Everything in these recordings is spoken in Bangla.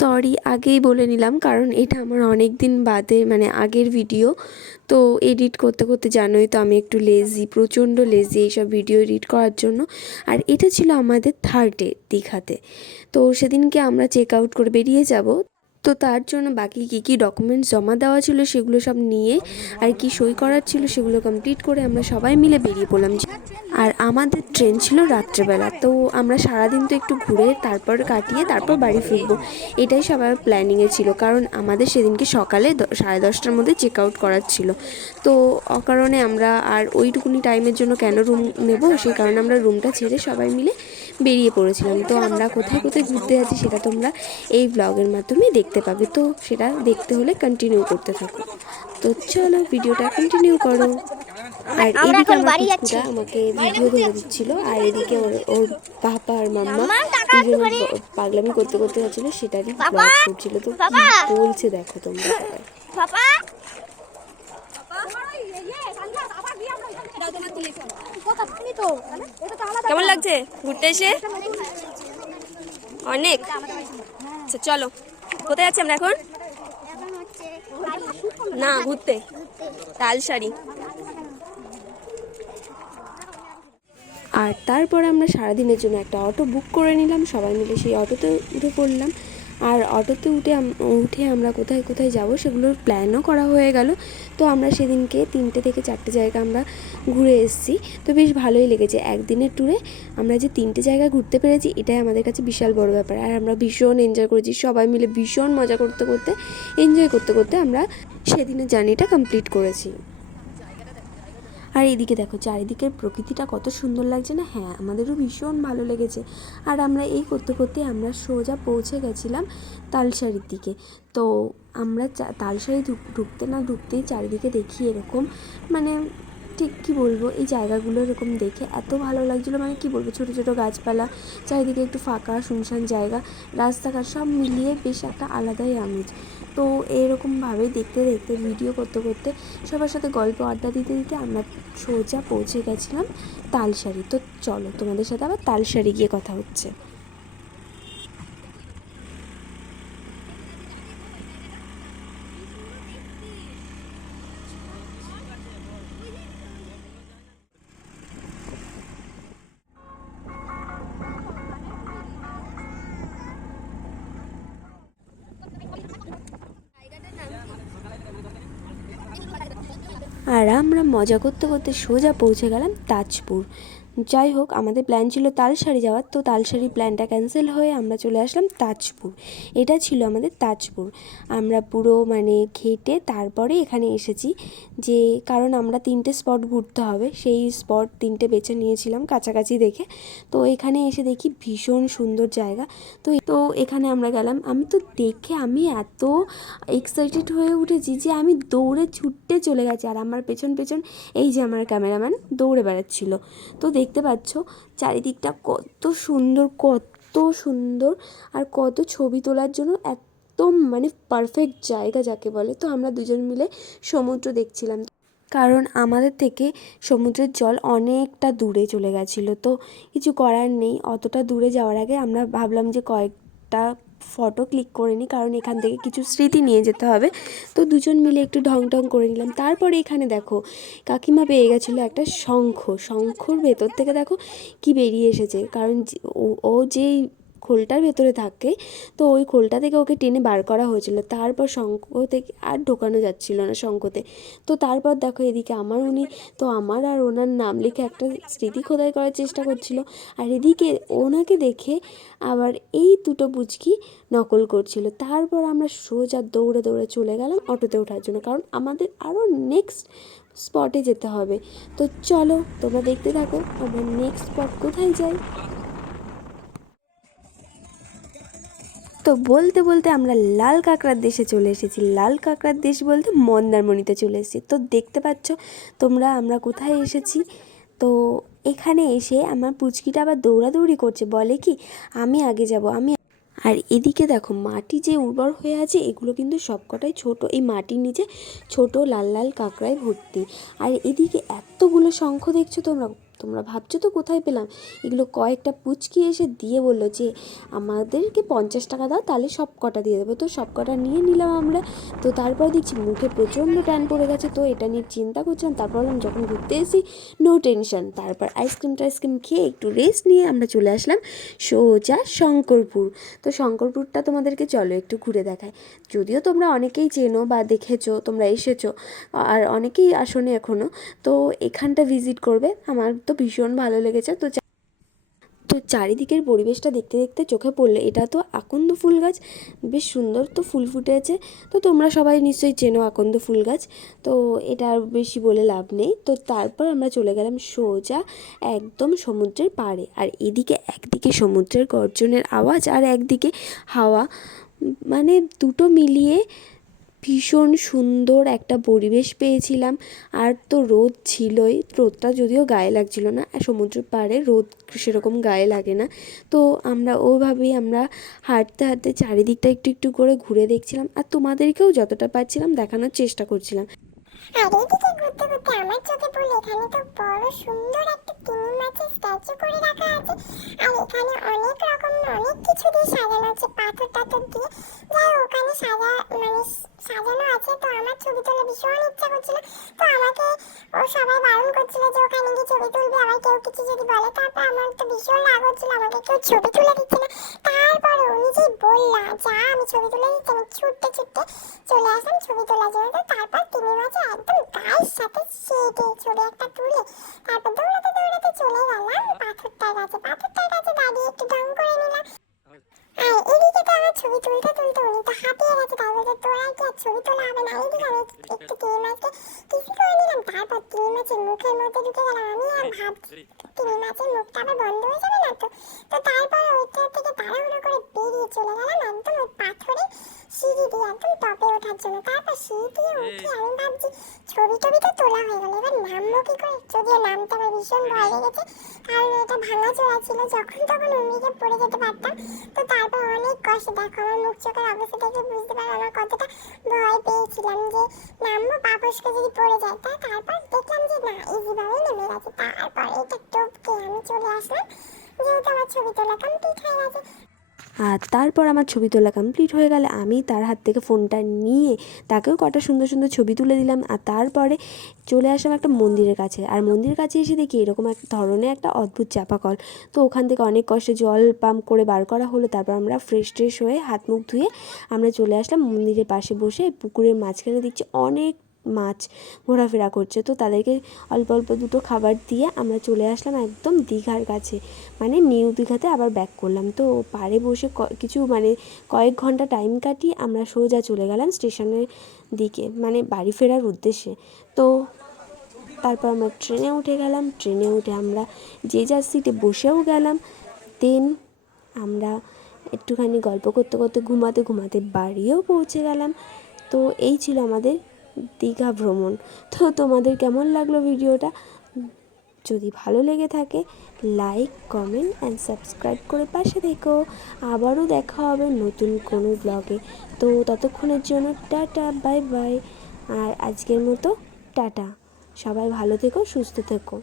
সরি আগেই বলে নিলাম, কারণ এটা আমার অনেক দিন বাদে মানে আগের ভিডিও। তো এডিট করতে করতে জানোই তো আমি একটু লেজি, প্রচণ্ড লেজি এইসব ভিডিও এডিট করার জন্য। আর এটা ছিল আমাদের থার্ড ডে দীঘাতে। তো সেদিনকে আমরা চেক আউট করে বেরিয়ে যাব। তো তার জন্য বাকি কী কী ডকুমেন্টস জমা দেওয়া ছিল সেগুলো সব নিয়ে আর কি সই করার ছিল সেগুলো কমপ্লিট করে আমরা সবাই মিলে বেরিয়ে পড়লাম। আর আমাদের ট্রেন ছিল রাত্রেবেলা। তো আমরা সারাদিন তো একটু ঘুরে তারপর কাটিয়ে তারপর বাড়ি ফিরবো, এটাই সবার প্ল্যানিংয়ে ছিল। কারণ আমাদের সেদিনকে সকালে 10:30টার মধ্যে চেক আউট করার ছিল। তো অকারণে আমরা আর ওইটুকুনি টাইমের জন্য কেন রুম নেব, সেই কারণে আমরা রুমটা ছেড়ে সবাই মিলে বেরিয়ে পড়েছিলাম। তো আমরা কোথায় কোথায় ঘুরতে যাচ্ছি সেটা তোমরা এই ব্লগের মাধ্যমে দেখতে পাবে। তো সেটা দেখতে হলে কন্টিনিউ করতে থাকো। তো চলো ভিডিওটা কন্টিনিউ করো। আর এদিকে আমার পুচকুটা আমাকে ভিডিও ধরে দিচ্ছিল, আর এদিকে ওর পাপা আর মাম্মা দুজনে পাগলামি করতে করতে যাচ্ছিল, সেটারই ব্লগ করছিল। তো কি বলছে দেখো তোমরা সবাই। কেমন লাগছে ঘুরতে এসে? অনেক। আচ্ছা চলো, কোথায় যাচ্ছি আমরা এখন? না ঘুরতে, তালসারি। আর তারপরে আমরা সারাদিনের জন্য একটা অটো বুক করে নিলাম, সবাই মিলে সেই অটোতে উঠে পড়লাম। আর অটোতে উঠে আমরা কোথায় কোথায় যাব সেগুলোর প্ল্যানও করা হয়ে গেল। তো আমরা সেদিনকে 3টে থেকে 4টে জায়গা আমরা ঘুরে এসেছি। তো বেশ ভালোই লেগেছে। একদিনের ট্যুরে আমরা যে 3টে জায়গা ঘুরতে পেরেছি এটাই আমাদের কাছে বিশাল বড় ব্যাপার। আর আমরা ভীষণ এনজয় করেছি, সবাই মিলে ভীষণ মজা করতে করতে এনজয় করতে করতে আমরা সেদিনের জার্নিটা কমপ্লিট করেছি। আর এদিকে দেখো চারিদিকের প্রকৃতিটা কত সুন্দর লাগছে না? হ্যাঁ, আমাদেরও ভীষণ ভালো লেগেছে। আর আমরা এই করতে করতে আমরা সোজা পৌঁছে গেছিলাম তালসারির দিকে। তো আমরা তালসারি ঢুকতে না ঢুকতেই চারিদিকে দেখি এরকম, মানে ঠিক কী বলবো, এই জায়গাগুলো এরকম দেখে এত ভালো লাগছিলো, মানে কী বলবো, ছোটো ছোটো গাছপালা, চারিদিকে একটু ফাঁকা শুনশান জায়গা, রাস্তাঘাট সব মিলিয়ে বেশ একটা আলাদাই আমেজ। তো এরকমভাবে দেখতে দেখতে ভিডিও করতে করতে সবার সাথে গল্প আড্ডা দিতে দিতে আমরা সোজা পৌঁছে গেছিলাম তালসারি। তো চলো তোমাদের সাথে আবার তালসারি গিয়ে কথা হচ্ছে। আর আমরা মজা করতে করতে সোজা পৌঁছে গেলাম তাজপুর। যাই হোক, আমাদের প্ল্যান ছিল তালসারি যাওয়ার, তো তালসারি প্ল্যানটা ক্যান্সেল হয়ে আমরা চলে আসলাম তাজপুর। এটা ছিল আমাদের তাজপুর। আমরা পুরো মানে ঘেটে তারপরে এখানে এসেছি, যে কারণ আমরা 3টে স্পট ঘুরতে হবে, সেই স্পট 3টে বেছে নিয়েছিলাম কাছাকাছি দেখে। তো এখানে এসে দেখি ভীষণ সুন্দর জায়গা। তো এখানে আমরা গেলাম। আমি তো দেখে আমি এত এক্সাইটেড হয়ে উঠেছি যে আমি দৌড়ে ছুটতে চলে গেছি। আর আমার পেছন পেছন এই যে আমার ক্যামেরাম্যান দৌড়ে বেড়াচ্ছিল। তো দেখতে পাচ্ছ চারিদিকটা কত সুন্দর, কত সুন্দর, আর কত ছবি তোলার জন্য একদম মানে পারফেক্ট জায়গা যাকে বলে। তো আমরা দুজন মিলে সমুদ্র দেখছিলাম, কারণ আমাদের থেকে সমুদ্রের জল অনেকটা দূরে চলে গেছিলো। তো কিছু করার নেই, অতটা দূরে যাওয়ার আগে আমরা ভাবলাম যে কয়েকটা ফটো ক্লিক করে নিই, কারণ এখান থেকে কিছু স্মৃতি নিয়ে যেতে হবে। তো দুজন মিলে একটু ঢং ঢং করে নিলাম। তারপরে এখানে দেখো কাকিমা পেয়ে গেছিলো একটা শঙ্খর ভেতর থেকে দেখো কি বেরিয়ে এসেছে, কারণ ও যেই খোলটার ভেতরে থাকে, তো ওই খোলটা থেকে ওকে টেনে বার করা হয়েছিল। তারপর শঙ্খ থেকে আর ঢোকানো যাচ্ছিল না শঙ্খতে। তো তারপর দেখো এদিকে আমার আর ওনার নাম লিখে একটা স্মৃতি খোদাই করার চেষ্টা করছিল। আর এদিকে ওনাকে দেখে আবার এই দুটো পুচকি নকল করছিল। তারপর আমরা সোজা দৌড়ে দৌড়ে চলে গেলাম অটোতে ওঠার জন্য, কারণ আমাদের আরও নেক্সট স্পটে যেতে হবে। তো চলো তোমরা দেখতে থাকো আমরা নেক্সট স্পট কোথায় যাই। তো বলতে বলতে আমরা লাল কাঁকড়ার দেশে চলে এসেছি। লাল কাঁকড়ার দেশ বলতে মন্দারমণিতে চলে এসেছি। তো দেখতে পাচ্ছ তোমরা আমরা কোথায় এসেছি। তো এখানে এসে আমার পুচকিটা আবার দৌড়াদৌড়ি করছে, বলে কি আমি আগে যাব আমি। আর এদিকে দেখো মাটি যে উর্বর হয়ে আছে এগুলো কিন্তু সবকটাই ছোট, এই মাটির নিচে ছোট লাল লাল কাঁকড়ায় ভর্তি। আর এদিকে এতগুলো শঙ্খ দেখছো তোমরা, তোমরা ভাবছো তো কোথায় পেলাম, এগুলো কয়েকটা পুচকি এসে দিয়ে বললো যে আমাদেরকে 50 টাকা দাও, তাহলে সব কটা দিয়ে দেবো। তো সব কটা নিয়ে নিলাম আমরা। তো তারপর দেখছি মুখে প্রচণ্ড ট্যান পড়ে গেছে, তো এটা নিয়ে চিন্তা করছিলাম। তারপর বললাম যখন ঘুরতে এসেছি নো টেনশন। তারপর আইসক্রিম খেয়ে একটু রেস্ট নিয়ে আমরা চলে আসলাম সোজা শঙ্করপুর। তো শঙ্করপুরটা তোমাদেরকে চলো একটু ঘুরে দেখায়। যদিও তোমরা অনেকেই চেনো বা দেখেছো, তোমরা এসেছো, আর অনেকেই আসোনি এখনও, তো এখানটা ভিজিট করবে। আমার তো ভীষণ ভালো লেগেছে। তো চারিদিকের পরিবেশটা দেখতে দেখতে চোখে পড়লো এটা তো আকন্দ ফুল গাছ, বেশ সুন্দর তো ফুল ফুটে আছে। তো তোমরা সবাই নিশ্চয়ই চেনো আকন্দ ফুল গাছ, তো এটা আর বেশি বলে লাভ নেই। তো তারপর আমরা চলে গেলাম সোজা একদম সমুদ্রের পাড়ে। আর এদিকে একদিকে সমুদ্রের গর্জনের আওয়াজ আর একদিকে হাওয়া, মানে দুটো মিলিয়ে ভীষণ সুন্দর একটা পরিবেশ পেয়েছিলাম। আর তো রোদ ছিলই, রোদটা যদিও গায়ে লাগছিল না, সমুদ্রের পাড়ে রোদ সেরকম গায়ে লাগে না। তো আমরা ওইভাবেই আমরা হাঁটতে হাঁটতে চারিদিকটা একটু একটু করে ঘুরে দেখছিলাম, আর তোমাদেরকেও যতটা পারছিলাম দেখানোর চেষ্টা করছিলাম। আর এইদিকে ঘুরতে ঘুরতে আমার চোখে পড়লো এখানে তো বড় সুন্দর একটা তিমি মাছের স্ট্যাচু করে রাখা আছে। আর এখানে অনেক রকম অনেক কিছু দিয়ে সাজানো আছে, পাথর টাথর দিয়ে। যাই ওখানে সাজানো আছে। তো আমার ছবি তোলা ভীষণ ইচ্ছা করছিল, তো আমাকে ও সবাই বারণ করছিল যে ওখানে গিয়ে ছবি তুলবি, আবার কেউ কিছু যদি বলে। তারপর আমার তো ভীষণ রাগ হচ্ছিল, আমাকে কেউ ছবি তুলে দিচ্ছে না। তারপর ও নিজেই বললা যা আমি ছবি তুলে দিচ্ছি। আমি ছুটতে ছুটতে চলে আসলাম ছবি তোলার জন্য। তো তারপর তিমি মাছে একদম গায়ের সাথে সেটে ছবি একটা তুলে তারপর দৌড়াতে দৌড়াতে চলে গেলাম পাথরটার কাছে। পাথরটার কাছে দাঁড়িয়ে একটু ঢং করে নিলাম। আর এদিকে তো আমার ছবি তুলতে তুলতে উনি তো হাঁপিয়ে গেছে, তাই বলতে তোরা কি আর ছবি তোলা হবে না। এদিকে আমি একটু তিমি মাছকে কিসি করে নিলাম। তারপর তিমি মাছের মুখের মধ্যে ঢুকে গেলাম। আমি আর ভাবছি তিমি মাছের মুখটা আবার বন্ধ হয়ে যাবে না তো। তো তারপর ওইটা থেকে তাড়াহুড়ো করে বেরিয়ে চলে গেলাম একদম ওই পাথরে সিঁড়ি দিয়ে একদম টপে ওঠার জন্য। তারপর সিঁড়ি দিয়ে উঠে আমি ভাবছি ছবি টবি তো তোলা হয়ে গেল, এবার নামবো কি করে। যদিও নামতে আমার ভীষণ ভয় লেগেছে, কারণ এটা ভাঙা চোরা ছিল, যখন তখন উমরিকে পড়ে যেতে পারতাম। তো তারপর অনেক কষ্ট, দেখো আমার মুখ চোখের অবস্থা দেখে বুঝতে পারো আমার কতটা ভয় পেয়েছিলাম যে নামবো পা ফসকে যদি পড়ে যায়। তারপর দেখলাম যে না ইজিভাবে নেমে গেছে। তারপর এটা টপকে আমি চলে আসলাম, যেহেতু আমার ছবি তোলা কমপ্লিট হয়ে গেছে। আর তারপর আমার ছবি তোলা কমপ্লিট হয়ে গেলে আমি তার হাত থেকে ফোনটা নিয়ে তাকেও কটা সুন্দর সুন্দর ছবি তুলে দিলাম। আর তারপরে চলে আসলাম একটা মন্দিরের কাছে। আর মন্দিরের কাছে এসে দেখি এরকম এক ধরনের একটা অদ্ভুত চাপা কল। তো ওখান থেকে অনেক কষ্টে জল পাম্প করে বার করা হলো। তারপর আমরা ফ্রেশ হয়ে হাত মুখ ধুয়ে আমরা চলে আসলাম মন্দিরের পাশে বসে। পুকুরের মাঝখানে দেখছি অনেক মাছ ঘোরাফেরা করছে, তো তাদেরকে অল্প অল্প দুটো খাবার দিয়ে আমরা চলে আসলাম একদম দীঘার কাছে, মানে নিউ দীঘাতে আবার ব্যাক করলাম। তো পাড়ে বসে কিছু কয়েক ঘন্টা টাইম কাটিয়ে আমরা সোজা চলে গেলাম স্টেশনের দিকে, মানে বাড়ি ফেরার উদ্দেশ্যে। তো তারপর আমরা ট্রেনে উঠে গেলাম। ট্রেনে উঠে আমরা যে যার সিটে বসেও গেলাম। দেন আমরা একটুখানি গল্প করতে করতে ঘুমাতে বাড়িও পৌঁছে গেলাম। তো এই ছিল আমাদের দীঘা ভ্রমণ। তো তোমাদের কেমন লাগলো ভিডিওটা? যদি ভালো লেগে থাকে লাইক কমেন্ট অ্যান্ড সাবস্ক্রাইব করে পাশে থেকো। আবারও দেখা হবে নতুন কোনো ব্লগে। তো ততক্ষণের জন্য টাটা বাই বাই। আর আজকের মতো টাটা, সবাই ভালো থেকো, সুস্থ থেকো,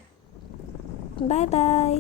বাই বাই।